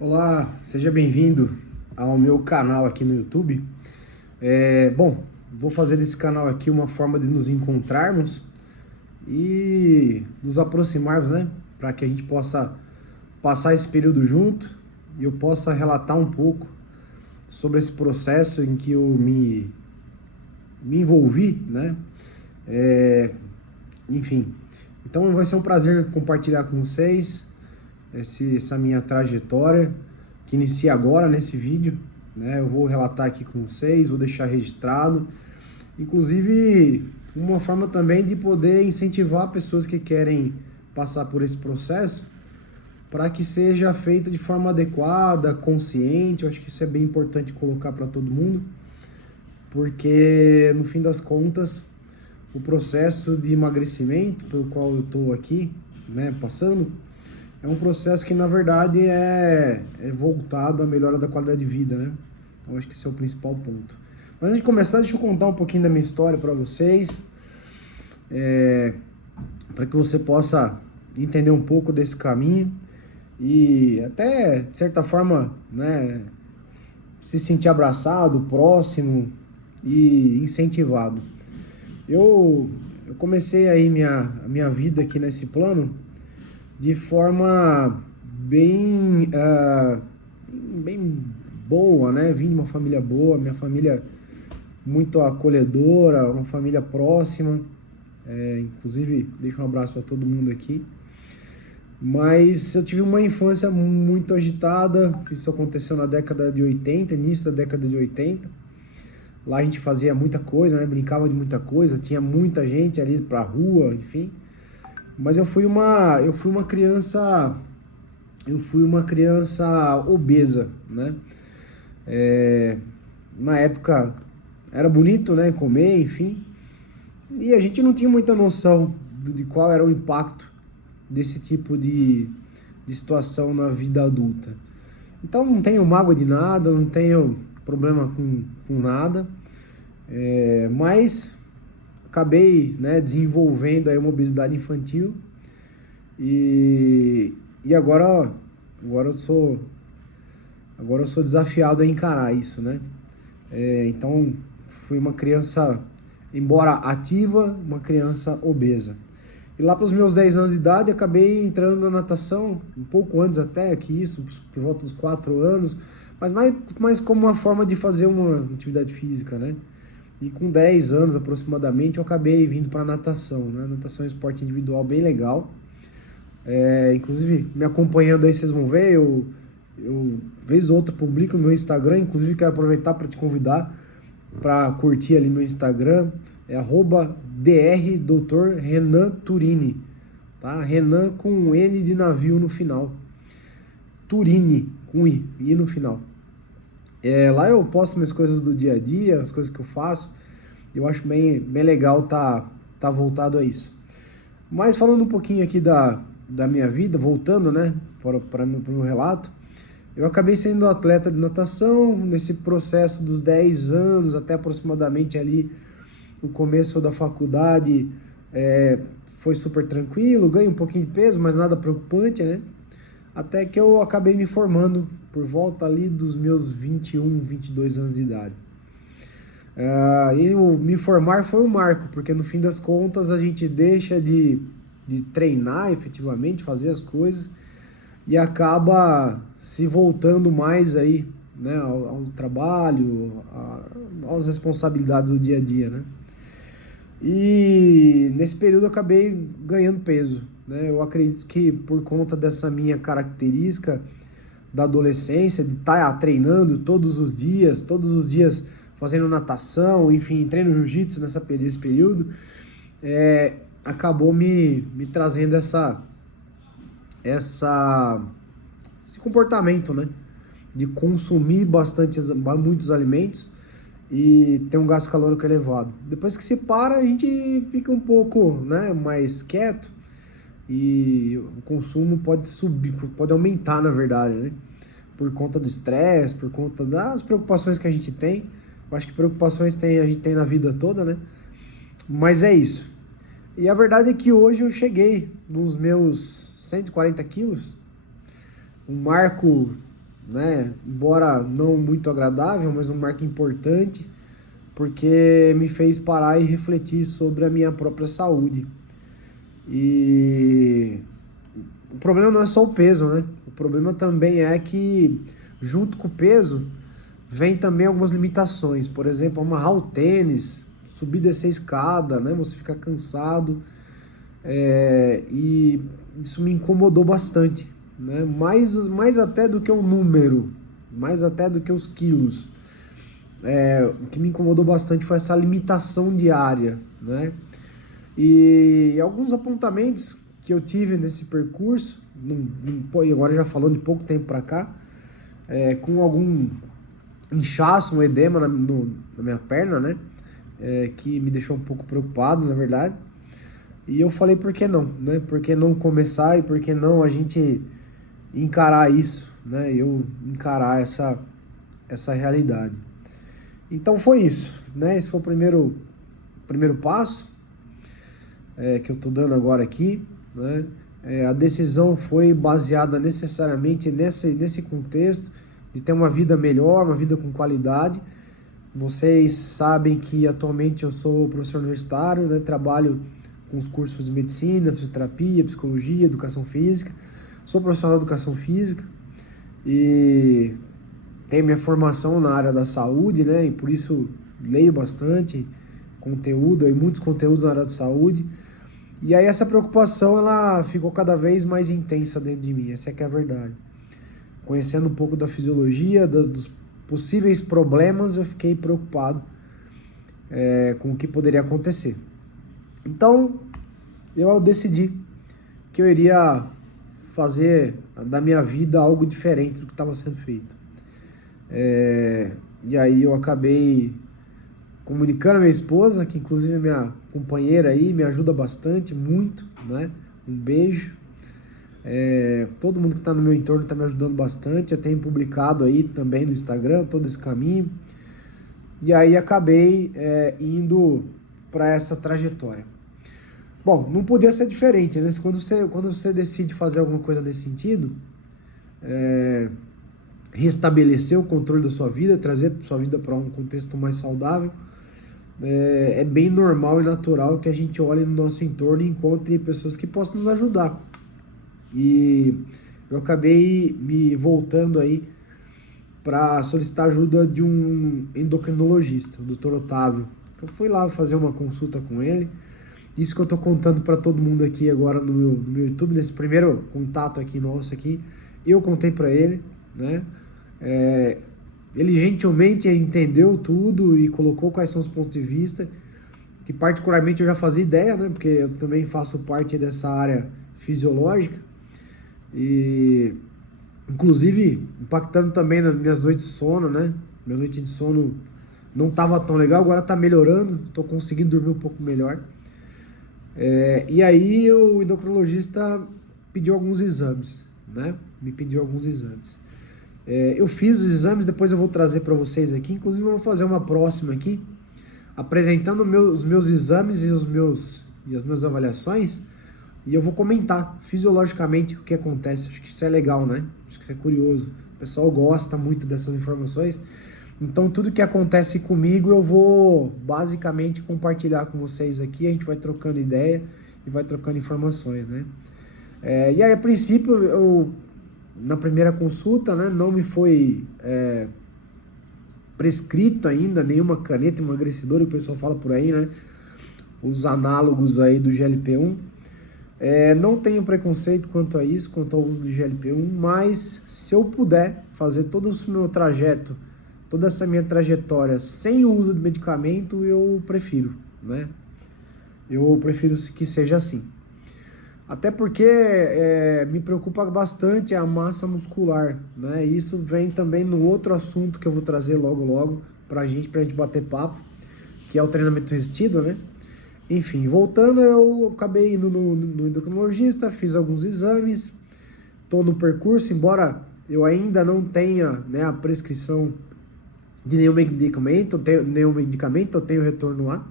Olá, seja bem-vindo ao meu canal aqui no YouTube. Bom, vou fazer desse canal aqui uma forma de nos encontrarmos e nos aproximarmos, né? Para que a gente possa passar esse período junto e eu possa relatar um pouco sobre esse processo em que eu me envolvi, né? É, Enfim, então vai ser um prazer compartilhar com vocês essa minha trajetória, que inicia agora nesse vídeo, né? Eu vou relatar aqui com vocês, vou deixar registrado, inclusive uma forma também de poder incentivar pessoas que querem passar por esse processo, para que seja feito de forma adequada, consciente. Eu acho que isso é bem importante colocar para todo mundo, porque no fim das contas, o processo de emagrecimento pelo qual eu estou aqui, né, passando, é um processo que, na verdade, é voltado à melhora da qualidade de vida, né? Então, acho que esse é o principal ponto. Mas antes de começar, deixa eu contar um pouquinho da minha história para vocês, para que você possa entender um pouco desse caminho e até, de certa forma, né, se sentir abraçado, próximo e incentivado. Eu comecei aí a minha vida aqui nesse plano de forma bem boa, né? Vim de uma família boa, minha família muito acolhedora, uma família próxima. Inclusive, deixo um abraço para todo mundo aqui. Mas eu tive uma infância muito agitada. Isso aconteceu na década de 80, início da década de 80. Lá a gente fazia muita coisa, né? Brincava de muita coisa, tinha muita gente ali pra rua, enfim. Mas eu fui uma criança obesa, né? Na época era bonito, né? Comer, enfim. E a gente não tinha muita noção de qual era o impacto desse tipo de situação na vida adulta. Então não tenho mágoa de nada, não tenho problema com nada, mas acabei, né, desenvolvendo aí uma obesidade infantil e agora eu sou desafiado a encarar isso, né? Então fui uma criança, embora ativa, uma criança obesa. E lá para os meus 10 anos de idade, acabei entrando na natação, um pouco antes até que isso, por volta dos 4 anos, mas mais como uma forma de fazer uma atividade física, né? E com 10 anos aproximadamente, eu acabei vindo para a natação, né? Natação é um esporte individual bem legal. Inclusive, me acompanhando aí, vocês vão ver, eu vez ou outra publico no meu Instagram, inclusive quero aproveitar para te convidar para curtir ali meu Instagram, é @Dr. Renan Turini, tá? Renan com um N de navio no final, Turini com I no final. Lá eu posto minhas coisas do dia a dia, as coisas que eu faço, eu acho bem legal tá voltado a isso. Mas falando um pouquinho aqui da minha vida, voltando, né, para o meu relato, eu acabei sendo atleta de natação nesse processo dos 10 anos até aproximadamente ali no começo da faculdade. Foi super tranquilo, ganhei um pouquinho de peso, mas nada preocupante, né? Até que eu acabei me formando por volta ali dos meus 21, 22 anos de idade. E o me formar foi um marco, porque no fim das contas a gente deixa de treinar efetivamente, fazer as coisas e acaba se voltando mais aí, né, ao trabalho, às responsabilidades do dia a dia, né? E nesse período eu acabei ganhando peso, né? Eu acredito que por conta dessa minha característica da adolescência, de estar treinando todos os dias fazendo natação, enfim, treino jiu-jitsu nesse período, acabou me trazendo esse comportamento, né? De consumir muitos alimentos e ter um gasto calórico elevado. Depois que se para, a gente fica um pouco, né, mais quieto e o consumo pode subir, pode aumentar, na verdade, né? Por conta do estresse, por conta das preocupações que a gente tem. Eu acho que preocupações a gente tem na vida toda, né? Mas é isso. E a verdade é que hoje eu cheguei nos meus 140 quilos, um marco né? Embora não muito agradável, mas um marco importante, porque me fez parar e refletir sobre a minha própria saúde. E o problema não é só o peso, né? O problema também é que, junto com o peso, vem também algumas limitações. Por exemplo, amarrar o tênis, subir e descer a escada, né? Você fica cansado. E isso me incomodou bastante, né? Mais até do que o número, mais até do que os quilos. O que me incomodou bastante foi essa limitação diária, né? E alguns apontamentos que eu tive nesse percurso, agora já falando de pouco tempo para cá, com algum inchaço, um edema na minha perna, né? Que me deixou um pouco preocupado, na verdade. E eu falei, por que não, né? Por que não começar e por que não a gente encarar isso, né? Eu encarar essa realidade. Então foi isso, né? Esse foi o primeiro passo que eu tô dando agora aqui, né? A decisão foi baseada necessariamente nesse contexto de ter uma vida melhor, uma vida com qualidade. Vocês sabem que atualmente eu sou professor universitário, né? Trabalho com os cursos de medicina, fisioterapia, psicologia, educação física. Sou profissional de educação física e tenho minha formação na área da saúde, né? E por isso leio bastante conteúdo, muitos conteúdos na área da saúde. E aí essa preocupação, ela ficou cada vez mais intensa dentro de mim, essa é que é a verdade. Conhecendo um pouco da fisiologia, dos possíveis problemas, eu fiquei preocupado com o que poderia acontecer. Então, eu decidi que eu iria fazer da minha vida algo diferente do que estava sendo feito. E aí eu acabei comunicando a minha esposa, que inclusive é minha companheira aí, me ajuda bastante, muito, né? Um beijo. Todo mundo que está no meu entorno está me ajudando bastante. Eu tenho publicado aí também no Instagram todo esse caminho. E aí acabei indo para essa trajetória. Bom, não podia ser diferente, né? Quando você decide fazer alguma coisa nesse sentido, restabelecer o controle da sua vida, trazer a sua vida para um contexto mais saudável, é bem normal e natural que a gente olhe no nosso entorno e encontre pessoas que possam nos ajudar. E eu acabei me voltando aí para solicitar ajuda de um endocrinologista, o Dr. Otávio. Eu fui lá fazer uma consulta com ele. Isso que eu tô contando para todo mundo aqui agora no meu YouTube, nesse primeiro contato aqui nosso aqui, eu contei para ele, né? Ele gentilmente entendeu tudo e colocou quais são os pontos de vista, que particularmente eu já fazia ideia, né? Porque eu também faço parte dessa área fisiológica e, inclusive, impactando também nas minhas noites de sono, né? Minha noite de sono não estava tão legal, agora está melhorando, estou conseguindo dormir um pouco melhor. E aí o endocrinologista pediu alguns exames, né? Me pediu alguns exames. Eu fiz os exames, depois eu vou trazer para vocês aqui. Inclusive eu vou fazer uma próxima aqui, apresentando os meus exames e as minhas avaliações. E eu vou comentar fisiologicamente o que acontece. Acho que isso é legal, né? Acho que isso é curioso. O pessoal gosta muito dessas informações. Então tudo que acontece comigo eu vou basicamente compartilhar com vocês aqui. A gente vai trocando ideia e vai trocando informações, né? E aí a princípio na primeira consulta, né, não me foi prescrito ainda nenhuma caneta emagrecedora, que o pessoal fala por aí, né? Os análogos aí do GLP-1. Não tenho preconceito quanto a isso, quanto ao uso do GLP-1, mas se eu puder fazer todo o meu trajeto, toda essa minha trajetória sem o uso de medicamento, eu prefiro, né? Eu prefiro que seja assim. Até porque me preocupa bastante a massa muscular, né? Isso vem também no outro assunto que eu vou trazer logo pra gente bater papo, que é o treinamento resistido, né? Enfim, voltando, eu acabei indo no endocrinologista, fiz alguns exames, estou no percurso, embora eu ainda não tenha, né, a prescrição de nenhum medicamento, eu tenho retorno lá.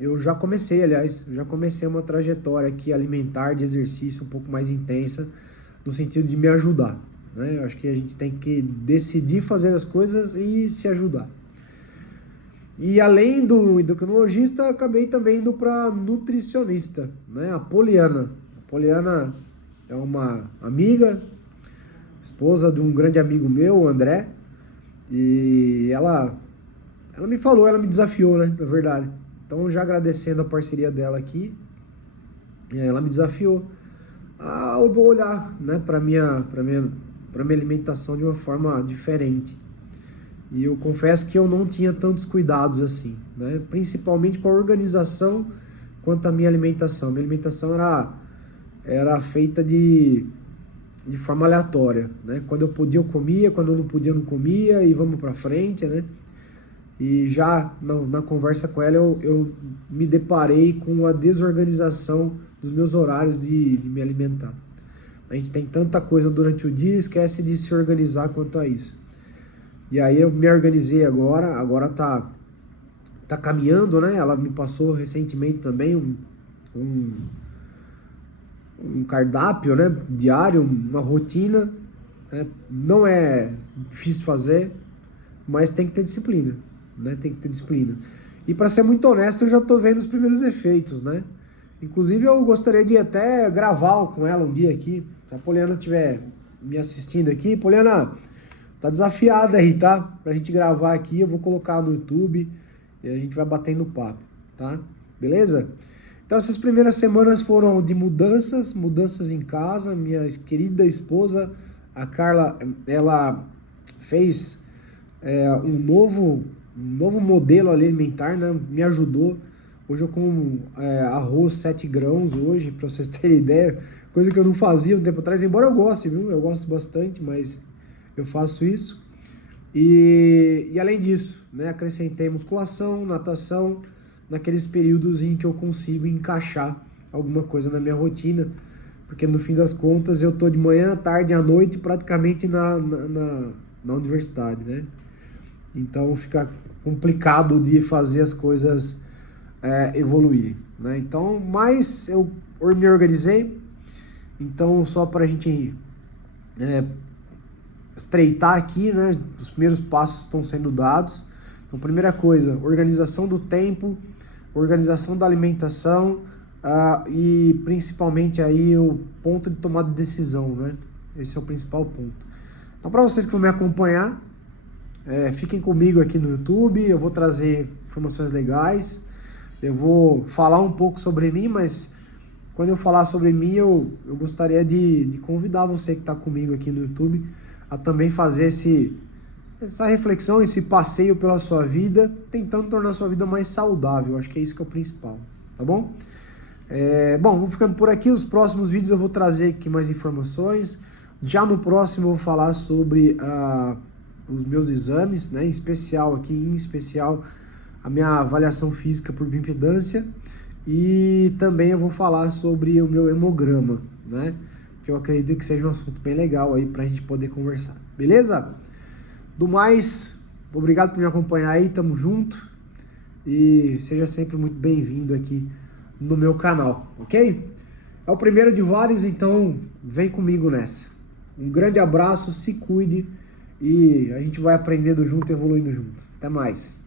Eu já comecei uma trajetória aqui alimentar de exercício um pouco mais intensa no sentido de me ajudar, né? Eu acho que a gente tem que decidir fazer as coisas e se ajudar. E além do endocrinologista, acabei também indo para nutricionista, né? A Poliana. A Poliana é uma amiga, esposa de um grande amigo meu, o André, e ela me falou, ela me desafiou, né? Na verdade. Então, já agradecendo a parceria dela aqui, ela me desafiou a olhar, né, para minha alimentação de uma forma diferente. E eu confesso que eu não tinha tantos cuidados assim, né? Principalmente com a organização quanto à minha alimentação. Minha alimentação era feita de forma aleatória, né? Quando eu podia eu comia, quando eu não podia eu não comia e vamos para frente, né? E já na conversa com ela eu me deparei com a desorganização dos meus horários de me alimentar. A gente tem tanta coisa durante o dia, esquece de se organizar quanto a isso. E aí eu me organizei agora tá caminhando, né? Ela me passou recentemente também um cardápio, né, diário, uma rotina, né? Não é difícil fazer, mas tem que ter disciplina, né? Tem que ter disciplina. E para ser muito honesto, eu já tô vendo os primeiros efeitos, né? Inclusive eu gostaria de até gravar com ela um dia aqui. Se a Poliana estiver me assistindo aqui, Poliana, tá desafiada aí, tá? Pra gente gravar aqui, eu vou colocar no YouTube e a gente vai batendo papo, tá? Beleza? Então essas primeiras semanas foram de mudanças em casa. Minha querida esposa, a Carla, ela fez um novo modelo alimentar, né? Me ajudou. Hoje eu como arroz 7 grãos hoje, pra vocês terem ideia. Coisa que eu não fazia um tempo atrás, embora eu goste, viu? Eu gosto bastante, mas eu faço isso. E além disso, né, acrescentei musculação, natação, naqueles períodos em que eu consigo encaixar alguma coisa na minha rotina, porque no fim das contas eu tô de manhã, tarde, à noite, praticamente na universidade, né? Então fica complicado de fazer as coisas evoluírem, né? Então, mas eu me organizei. Então, só para a gente estreitar aqui, né? Os primeiros passos estão sendo dados. Então, primeira coisa, organização do tempo, organização da alimentação e principalmente aí o ponto de tomada de decisão, né? Esse é o principal ponto. Então, para vocês que vão me acompanhar, fiquem comigo aqui no YouTube. Eu vou trazer informações legais. Eu vou falar um pouco sobre mim, mas quando eu falar sobre mim, eu gostaria de convidar você que está comigo aqui no YouTube a também fazer essa reflexão, esse passeio pela sua vida, tentando tornar a sua vida mais saudável. Acho que é isso que é o principal, tá bom? Bom, vou ficando por aqui. Os próximos vídeos eu vou trazer aqui mais informações. Já no próximo eu vou falar sobre os meus exames, né? Em especial a minha avaliação física por bioimpedância. E também eu vou falar sobre o meu hemograma, né? Que eu acredito que seja um assunto bem legal aí pra gente poder conversar. Beleza? Do mais, obrigado por me acompanhar aí, tamo junto. E seja sempre muito bem-vindo aqui no meu canal, ok? É o primeiro de vários, então vem comigo nessa. Um grande abraço, se cuide e a gente vai aprendendo junto, evoluindo junto. Até mais.